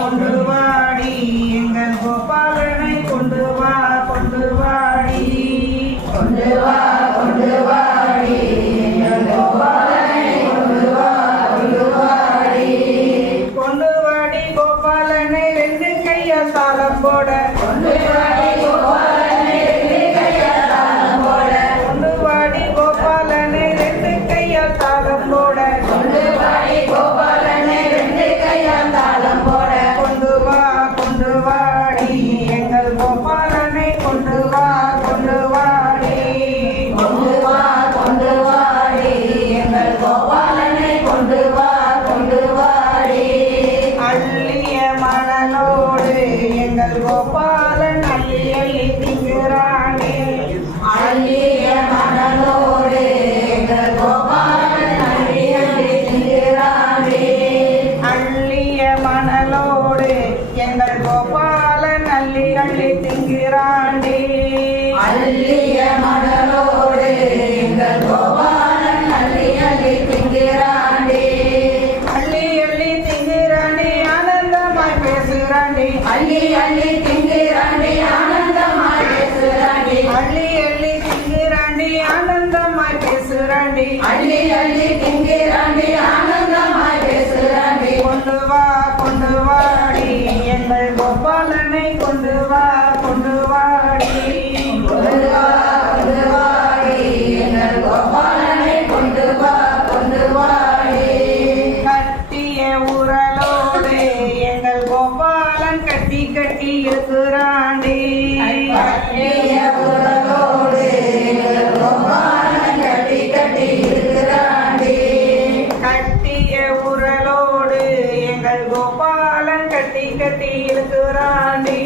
கொண்டு வாடி எங்கள் கோபாலனை கொண்டு வா கொண்டு வாடி கொண்டு வா கொண்டு வாடி எங்கள் கோபாலனை கொண்டு வா கொண்டு வாடி கொண்டு வாடி கோபாலனை ரெண்டு கையால் தாளம் போட கொண்டு வாடி கோபாலனை ரெண்டு கையால் தாளம் போட கொண்டு வாடி கோபாலனை ரெண்டு கையால் தாளம் போட கொண்டு வாடி கோபாலனை ரெண்டு கையால் தாளம் போட கொண்டு வாடி எங்கள் கோபாலனை கொண்டு வா கொண்டு வாடி கொண்டு வாடி எங்கள் கோபாலனை கொண்டு வா கொண்டு வாடி அள்ளிய மணலோடு எங்கள் கோபாலன் அள்ளி அள்ளி திங்குறானே அள்ளிய மணலோடு எங்கள் கோபாலன் அள்ளி அள்ளி திங்குறானே அள்ளிய மணலோடு எங்கள் கோபாலன் அள்ளி அள்ளி திங்குறானே அள்ளிய மணலோடு எங்கள் கோபாலன் அள்ளி அள்ளி திங்குறானே அள்ளி அள்ளி திங்குறானே ஆனந்தமாய் பேசுறானே அள்ளி அள்ளி திங்குறானே ஆனந்தமாய் பேசுறானே அள்ளி அள்ளி திங்குறானே ஆனந்தமாய் பேசுறானே அள்ளி அள்ளி திங்குறானே ஆனந்தமாய் பேசுறானே கொண்டு வாடி எங்கள் கோபாலனை கொண்டு வா கொண்டு வாடி கொண்டு வாடி எங்கள் கோபாலனை கொண்டு வா கொண்டு வாடி கட்டிய உரலோடு எங்கள் கோபாலன் கட்டி கட்டி இருக்கிறாண்டே கட்டிய உரலோடு எங்கள் கோபாலன் கட்டி கட்டி இருக்கிறாண்டே கட்டிய உரலோடு எங்கள் கோபாலன் கட்டி கட்டி இருக்கிறாண்டே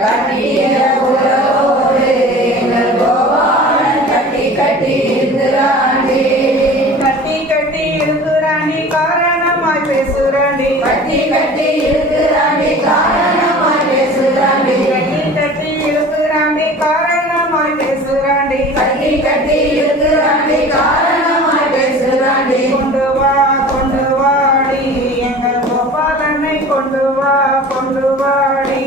கட்டிய உரலோடு எங்கள் கோபாலன் கட்டி கட்டி இருக்கிறாண்டே கட்டி கட்டி இருக்கிறாண்டி காரணமாய் பேசுறாண்டி கட்டி கட்டி இருக்கிறாண்டி காரணமாய் பேசுறாண்டி கட்டி கட்டி இருக்கிறாண்டி காரணமாய் பேசுறாண்டி கட்டி கட்டி இருக்கிறாண்டி காரணமாய் பேசுறாண்டி கொண்டு வாடி எங்கள் கோபாலனை கொண்டு வாடி கொண்டு வாடி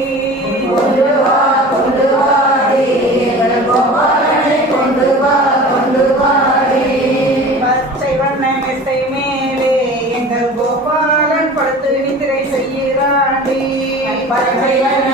எங்கள் கோபாலனை கொண்டு வாடி பச்சை வண்ண மெத்தை மேலே எங்கள் கோபாலன் படுத்து நித்திரை செய்கிறாண்டி பச்சை வண்ண